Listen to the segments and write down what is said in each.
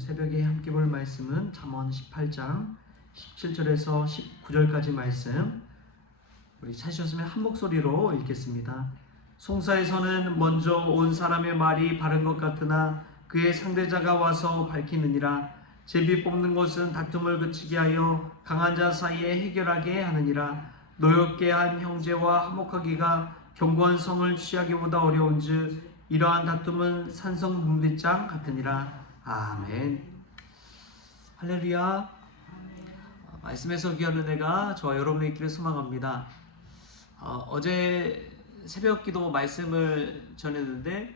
새벽에 함께 볼 말씀은 잠언 18장 17절에서 19절까지 말씀, 우리 찾으셨으면 한 목소리로 읽겠습니다. 송사에서는 먼저 온 사람의 말이 바른 것 같으나 그의 상대자가 와서 밝히느니라. 제비 뽑는 것은 다툼을 그치게 하여 강한 자 사이에 해결하게 하느니라. 노엽게 한 형제와 화목하기가 견고한 성을 취하기보다 어려운즉 이러한 다툼은 산성 분비장 같으니라. 아멘. 할렐루야. 말씀에서 귀한 은혜가 저와 여러분의 있기를 소망합니다. 어제 새벽 기도 말씀을 전했는데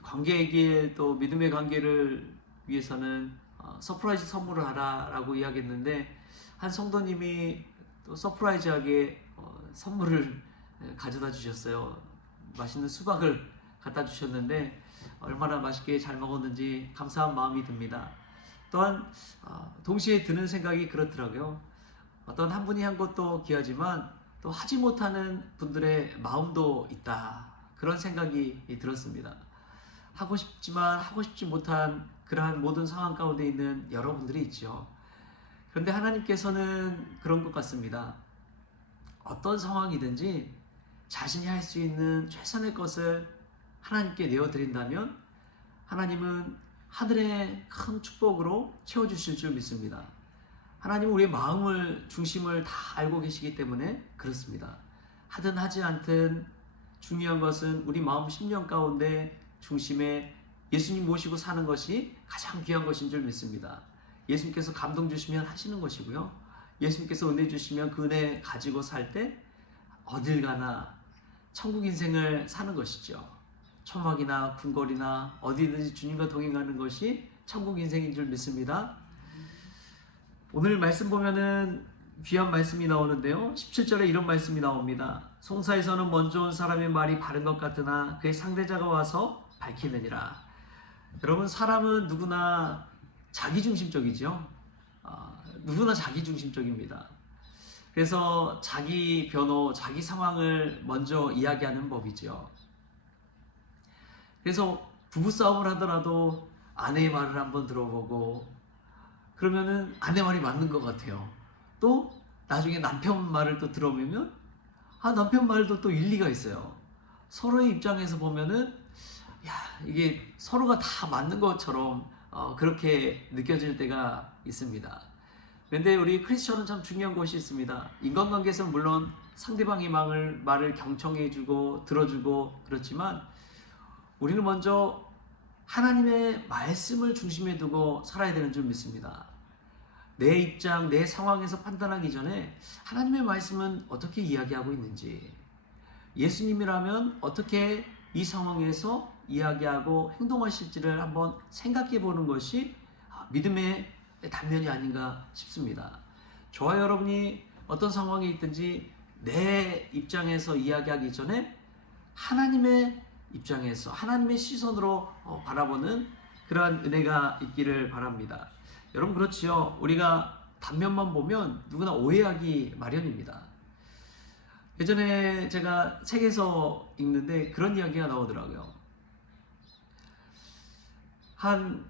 관계의 길, 또 믿음의 관계를 위해서는 서프라이즈 선물을 하라라고 이야기했는데, 한 성도님이 또 서프라이즈하게 선물을 가져다 주셨어요. 맛있는 수박을 갖다 주셨는데 얼마나 맛있게 잘 먹었는지 감사한 마음이 듭니다. 또한 동시에 드는 생각이 그렇더라고요. 어떤 한 분이 한 것도 귀하지만 또 하지 못하는 분들의 마음도 있다, 그런 생각이 들었습니다. 하고 싶지만 하고 싶지 못한 그러한 모든 상황 가운데 있는 여러분들이 있죠. 그런데 하나님께서는 그런 것 같습니다. 어떤 상황이든지 자신이 할 수 있는 최선의 것을 하나님께 내어드린다면 하나님은 하늘의 큰 축복으로 채워주실 줄 믿습니다. 하나님은 우리의 마음을, 중심을 다 알고 계시기 때문에 그렇습니다. 하든 하지 않든 중요한 것은 우리 마음 심령 가운데 중심에 예수님 모시고 사는 것이 가장 귀한 것인 줄 믿습니다. 예수님께서 감동 주시면 하시는 것이고요, 예수님께서 은혜 주시면 그 은혜 가지고 살 때 어딜 가나 천국 인생을 사는 것이죠. 초막이나 궁궐이나 어디든지 주님과 동행하는 것이 천국 인생인 줄 믿습니다. 오늘 말씀 보면은 귀한 말씀이 나오는데요, 17절에 이런 말씀이 나옵니다. 송사에서는 먼저 온 사람의 말이 바른 것 같으나 그의 상대자가 와서 밝히느니라. 여러분, 사람은 누구나 자기중심적이죠. 누구나 자기중심적입니다. 그래서 자기 변호, 자기 상황을 먼저 이야기하는 법이죠. 그래서 부부싸움을 하더라도 아내의 말을 한번 들어보고, 그러면은 아내 말이 맞는 것 같아요. 또 나중에 남편 말을 또 들어보면 남편 말도 또 일리가 있어요. 서로의 입장에서 보면은 이게 서로가 다 맞는 것처럼 그렇게 느껴질 때가 있습니다. 그런데 우리 크리스천은 참 중요한 것이 있습니다. 인간관계에서는 물론 상대방의 말을 경청해주고 들어주고 그렇지만 우리는 먼저 하나님의 말씀을 중심에 두고 살아야 되는 줄 믿습니다. 내 입장, 내 상황에서 판단하기 전에 하나님의 말씀은 어떻게 이야기하고 있는지, 예수님이라면 어떻게 이 상황에서 이야기하고 행동하실지를 한번 생각해 보는 것이 믿음의 단면이 아닌가 싶습니다. 저와 여러분이 어떤 상황에 있든지 내 입장에서 이야기하기 전에 하나님의 입장에서 하나님의 시선으로 바라보는 그러한 은혜가 있기를 바랍니다. 여러분, 그렇지요. 우리가 단면만 보면 누구나 오해하기 마련입니다. 예전에 제가 책에서 읽는데 그런 이야기가 나오더라고요. 한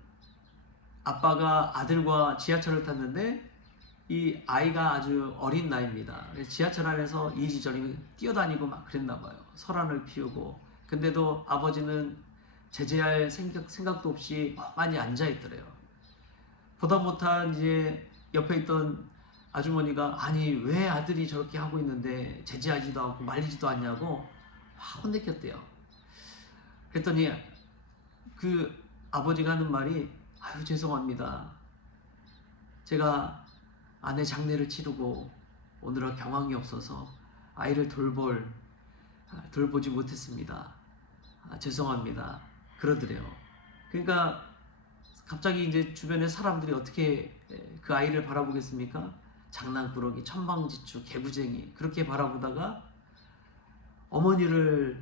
아빠가 아들과 지하철을 탔는데 이 아이가 아주 어린 나이입니다. 지하철 안에서 이리저리 뛰어다니고 막 그랬나 봐요. 소란을 피우고. 근데도 아버지는 제재할 생각도 없이 멍하니 앉아있더래요. 보다 못한 이제 옆에 있던 아주머니가 아니 왜 아들이 저렇게 하고 있는데 제재하지도 않고 말리지도 않냐고 막 혼내켰대요. 그랬더니 그 아버지가 하는 말이 아유 죄송합니다. 제가 아내 장례를 치르고 오느라 경황이 없어서 아이를 돌보지 못했습니다. 죄송합니다. 그러더래요. 그러니까 갑자기 이제 주변의 사람들이 어떻게 그 아이를 바라보겠습니까? 장난꾸러기, 천방지축, 개구쟁이 그렇게 바라보다가 어머니를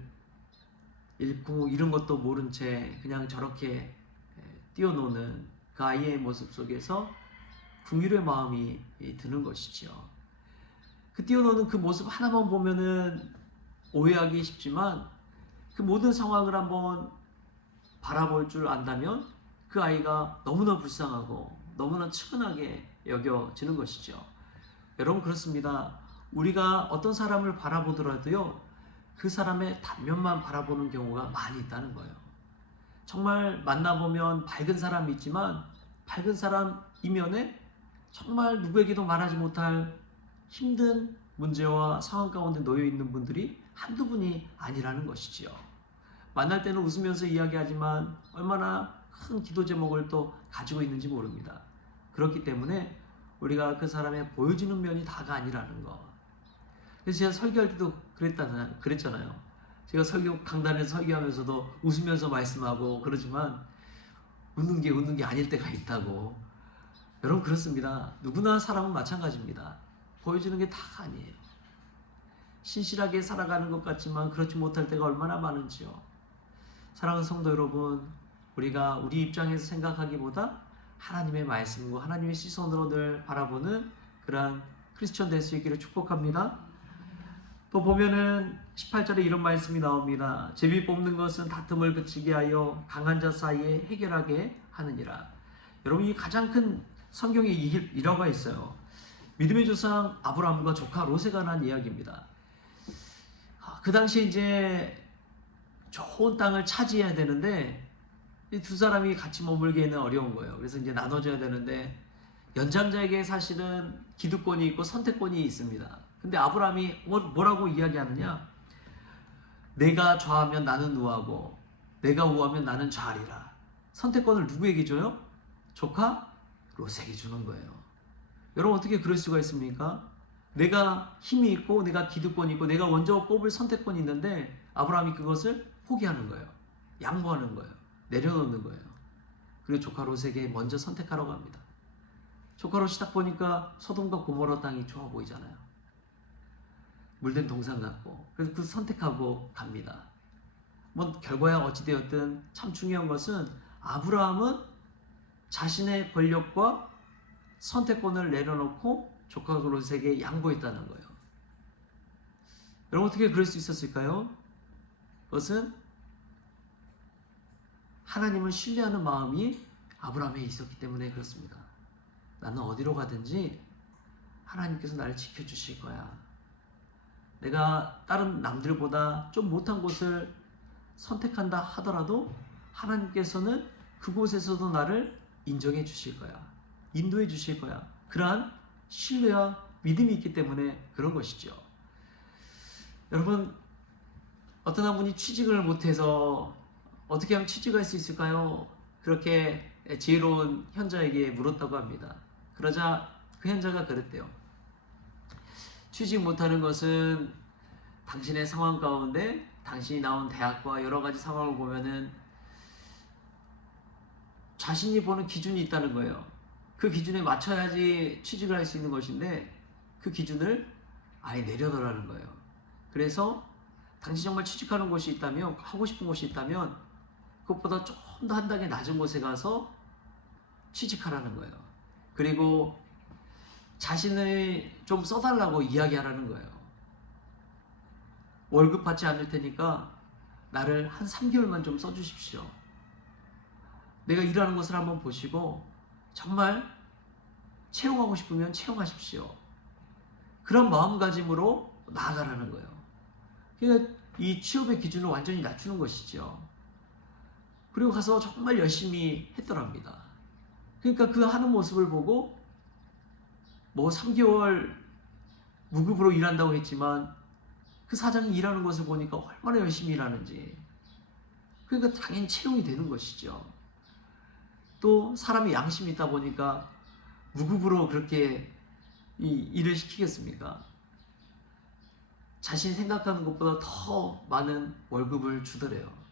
잃고 잃은 것도 모른 채 그냥 저렇게 뛰어노는 그 아이의 모습 속에서 긍휼의 마음이 드는 것이죠. 그 뛰어노는 그 모습 하나만 보면은 오해하기 쉽지만 그 모든 상황을 한번 바라볼 줄 안다면 그 아이가 너무나 불쌍하고 너무나 측은하게 여겨지는 것이죠. 여러분 그렇습니다. 우리가 어떤 사람을 바라보더라도요, 그 사람의 단면만 바라보는 경우가 많이 있다는 거예요. 정말 만나보면 밝은 사람이 있지만 밝은 사람 이면에 정말 누구에게도 말하지 못할 힘든 문제와 상황 가운데 놓여 있는 분들이 한두 분이 아니라는 것이지요. 만날 때는 웃으면서 이야기하지만 얼마나 큰 기도 제목을 또 가지고 있는지 모릅니다. 그렇기 때문에 우리가 그 사람의 보여지는 면이 다가 아니라는 거. 그래서 제가 설교할 때도 그랬잖아요. 제가 강단에서 설교하면서도 웃으면서 말씀하고 그러지만 웃는 게 아닐 때가 있다고. 여러분 그렇습니다. 누구나 사람은 마찬가지입니다. 보여지는 게 다가 아니에요. 신실하게 살아가는 것 같지만 그렇지 못할 때가 얼마나 많은지요. 사랑하는 성도 여러분, 우리가 우리 입장에서 생각하기보다 하나님의 말씀과 하나님의 시선으로 늘 바라보는 그러한 크리스천 될 수 있기를 축복합니다. 또 보면은 18절에 이런 말씀이 나옵니다. 제비 뽑는 것은 다툼을 그치게 하여 강한 자 사이에 해결하게 하느니라. 여러분, 이 가장 큰 성경의 일화가 있어요. 믿음의 조상 아브라함과 조카 롯에 관한 이야기입니다. 그 당시에 이제 좋은 땅을 차지해야 되는데 이 두 사람이 같이 머물기에는 어려운 거예요. 그래서 이제 나눠줘야 되는데 연장자에게 사실은 기득권이 있고 선택권이 있습니다. 근데 아브라함이 뭐라고 이야기하느냐? 내가 좌하면 나는 우하고 내가 우하면 나는 좌리라. 선택권을 누구에게 줘요? 조카 롯에게 주는 거예요. 여러분 어떻게 그럴 수가 있습니까? 내가 힘이 있고 내가 기득권이 있고 내가 먼저 뽑을 선택권이 있는데 아브라함이 그것을 포기하는 거예요. 양보하는 거예요. 내려놓는 거예요. 그리고 조카 롯에게 먼저 선택하라고 합니다. 조카 롯이 딱 보니까 소돔과 고모라 땅이 좋아 보이잖아요. 물된 동산 같고. 그래서 그 선택하고 갑니다. 뭐 결과야 어찌되었든 참 중요한 것은 아브라함은 자신의 권력과 선택권을 내려놓고 조카 롯에게 양보했다는 거예요. 여러분 어떻게 그럴 수 있었을까요? 그것은 하나님을 신뢰하는 마음이 아브라함에 있었기 때문에 그렇습니다. 나는 어디로 가든지 하나님께서 나를 지켜주실 거야. 내가 다른 남들보다 좀 못한 곳을 선택한다 하더라도 하나님께서는 그곳에서도 나를 인정해 주실 거야. 인도해 주실 거야. 그러한 신뢰와 믿음이 있기 때문에 그런 것이죠. 여러분 어떤 한 분이 취직을 못해서 어떻게 하면 취직할 수 있을까요? 그렇게 지혜로운 현자에게 물었다고 합니다. 그러자 그 현자가 그랬대요. 취직 못하는 것은 당신의 상황 가운데 당신이 나온 대학과 여러 가지 상황을 보면은 자신이 보는 기준이 있다는 거예요. 그 기준에 맞춰야지 취직을 할 수 있는 것인데 그 기준을 아예 내려놓으라는 거예요. 그래서 당신이 정말 취직하는 곳이 있다면, 하고 싶은 곳이 있다면 그것보다 좀 더 한 단계 낮은 곳에 가서 취직하라는 거예요. 그리고 자신을 좀 써달라고 이야기하라는 거예요. 월급 받지 않을 테니까 나를 한 3개월만 좀 써주십시오. 내가 일하는 것을 한번 보시고 정말 채용하고 싶으면 채용하십시오. 그런 마음가짐으로 나아가라는 거예요. 그러니까 이 취업의 기준을 완전히 낮추는 것이죠. 그리고 가서 정말 열심히 했더랍니다. 그러니까 그 하는 모습을 보고 뭐 3개월 무급으로 일한다고 했지만 그 사장이 일하는 것을 보니까 얼마나 열심히 일하는지, 그러니까 당연히 채용이 되는 것이죠. 또 사람이 양심이 있다 보니까 무급으로 그렇게 이 일을 시키겠습니까? 자신이 생각하는 것보다 더 많은 월급을 주더래요.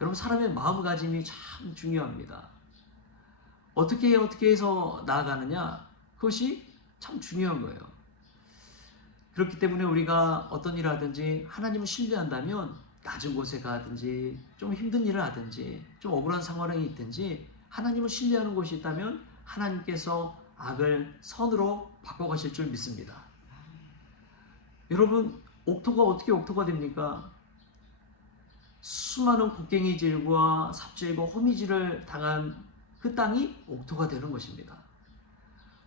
여러분 사람의 마음가짐이 참 중요합니다. 어떻게 해서 나아가느냐, 그것이 참 중요한 거예요. 그렇기 때문에 우리가 어떤 일을 하든지 하나님을 신뢰한다면 낮은 곳에 가든지 좀 힘든 일을 하든지 좀 억울한 상황이 있든지 하나님을 신뢰하는 곳이 있다면 하나님께서 악을 선으로 바꿔가실 줄 믿습니다. 여러분 옥토가 어떻게 옥토가 됩니까? 수많은 곡괭이질과 삽질과 호미질을 당한 그 땅이 옥토가 되는 것입니다.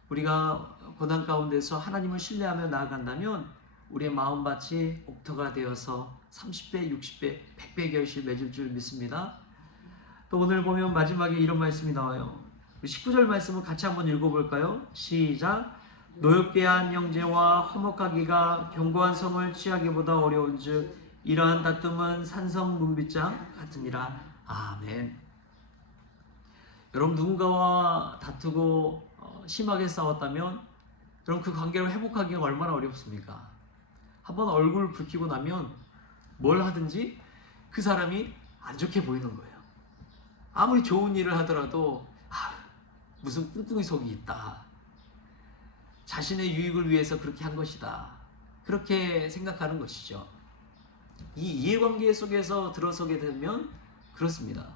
우리가 고난 가운데서 하나님을 신뢰하며 나아간다면 우리의 마음밭이 옥토가 되어서 30배, 60배, 100배 결실 맺을 줄 믿습니다. 또 오늘 보면 마지막에 이런 말씀이 나와요. 19절 말씀을 같이 한번 읽어볼까요? 시작. 노엽게 한 형제와 화목하기가 견고한 성을 취하기보다 어려운즉 이러한 다툼은 산성 문빗장 같으니라. 아멘. 여러분, 누군가와 다투고 심하게 싸웠다면 여러분 그 관계를 회복하기가 얼마나 어렵습니까? 한번 얼굴 붉히고 나면 뭘 하든지 그 사람이 안 좋게 보이는 거예요. 아무리 좋은 일을 하더라도 무슨 꿍꿍이 속이 있다. 자신의 유익을 위해서 그렇게 한 것이다. 그렇게 생각하는 것이죠. 이 이해관계 속에서 들어서게 되면 그렇습니다.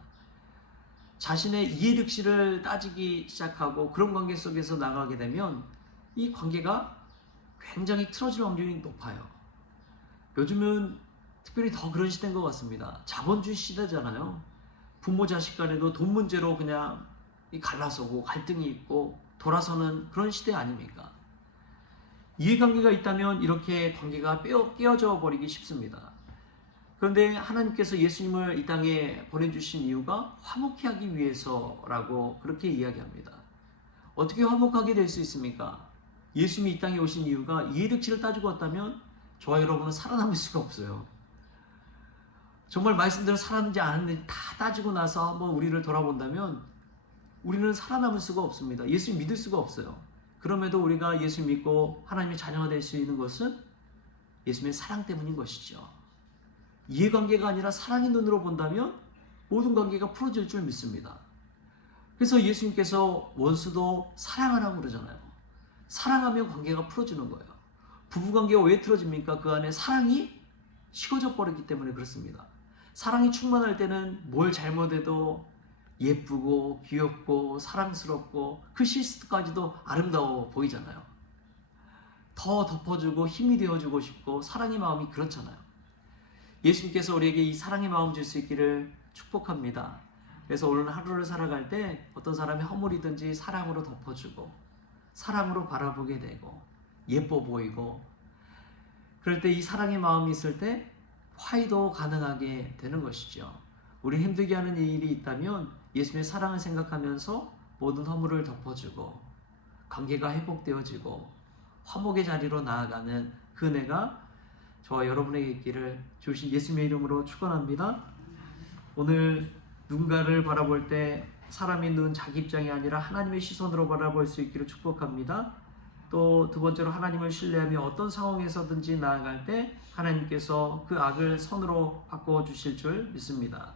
자신의 이해득실을 따지기 시작하고 그런 관계 속에서 나가게 되면 이 관계가 굉장히 틀어질 확률이 높아요. 요즘은 특별히 더 그런 시대인 것 같습니다. 자본주의 시대잖아요. 부모 자식 간에도 돈 문제로 그냥 갈라서고 갈등이 있고 돌아서는 그런 시대 아닙니까? 이해관계가 있다면 이렇게 관계가 깨어져 버리기 쉽습니다. 그런데 하나님께서 예수님을 이 땅에 보내주신 이유가 화목케 하기 위해서라고 그렇게 이야기합니다. 어떻게 화목하게 될 수 있습니까? 예수님이 이 땅에 오신 이유가 이해득실을 따지고 왔다면 저와 여러분은 살아남을 수가 없어요. 정말 말씀대로 살았는지 안 했는지 다 따지고 나서 한번 우리를 돌아본다면 우리는 살아남을 수가 없습니다. 예수님 믿을 수가 없어요. 그럼에도 우리가 예수 믿고 하나님의 자녀가 될 수 있는 것은 예수님의 사랑 때문인 것이죠. 이해관계가 아니라 사랑의 눈으로 본다면 모든 관계가 풀어질 줄 믿습니다. 그래서 예수님께서 원수도 사랑하라고 그러잖아요. 사랑하면 관계가 풀어지는 거예요. 부부관계가 왜 틀어집니까? 그 안에 사랑이 식어져 버렸기 때문에 그렇습니다. 사랑이 충만할 때는 뭘 잘못해도 예쁘고 귀엽고 사랑스럽고 그 실수까지도 아름다워 보이잖아요. 더 덮어주고 힘이 되어주고 싶고 사랑의 마음이 그렇잖아요. 예수님께서 우리에게 이 사랑의 마음 줄 수 있기를 축복합니다. 그래서 오늘 하루를 살아갈 때 어떤 사람이 허물이든지 사랑으로 덮어주고 사랑으로 바라보게 되고 예뻐 보이고 그럴 때 이 사랑의 마음이 있을 때 화해도 가능하게 되는 것이죠. 우리 힘들게 하는 일이 있다면 예수님의 사랑을 생각하면서 모든 허물을 덮어주고 관계가 회복되어지고 화목의 자리로 나아가는 그 은혜가 저와 여러분에게 있기를 주신 예수님의 이름으로 축원합니다. 오늘 누군가를 바라볼 때 사람의 눈 자기 입장이 아니라 하나님의 시선으로 바라볼 수 있기를 축복합니다. 또 두 번째로 하나님을 신뢰하며 어떤 상황에서든지 나아갈 때 하나님께서 그 악을 선으로 바꿔 주실 줄 믿습니다.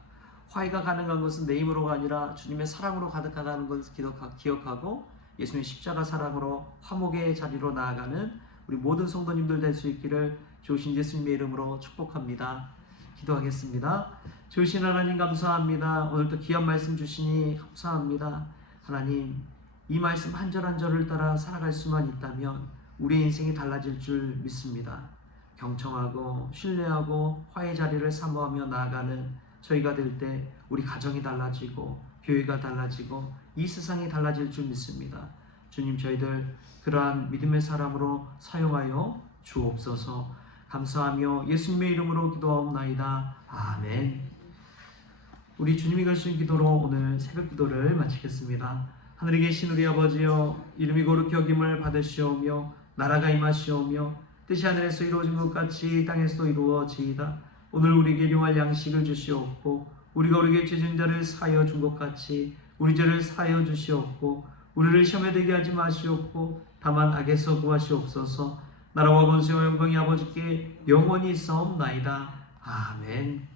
화해가 가능한 것은 내 힘으로가 아니라 주님의 사랑으로 가득하다는 것을 기억하고 예수님의 십자가 사랑으로 화목의 자리로 나아가는 우리 모든 성도님들 될 수 있기를 주신 예수님의 이름으로 축복합니다. 기도하겠습니다. 주신 하나님 감사합니다. 오늘도 귀한 말씀 주시니 감사합니다. 하나님, 이 말씀 한 절 한 절을 따라 살아갈 수만 있다면 우리의 인생이 달라질 줄 믿습니다. 경청하고 신뢰하고 화해 자리를 사모하며 나아가는 저희가 될 때 우리 가정이 달라지고 교회가 달라지고 이 세상이 달라질 줄 믿습니다. 주님, 저희들 그러한 믿음의 사람으로 사용하여 주옵소서. 감사하며 예수님의 이름으로 기도하옵나이다. 아멘. 우리 주님이 가르친 기도로 오늘 새벽 기도를 마치겠습니다. 하늘에 계신 우리 아버지여, 이름이 거룩히 여김을 받으시오며 나라가 임하시오며 뜻이 하늘에서 이루어진 것 같이 땅에서도 이루어지이다. 오늘 우리에게 일용할 양식을 주시옵고 우리가 우리에게 죄진 자를 사하여 준 것 같이 우리 죄를 사하여 주시옵고 우리를 시험에 들게 하지 마시옵고 다만 악에서 구하시옵소서. 나라와 권세와 영광이 아버지께 영원히 있사옵나이다. 아멘.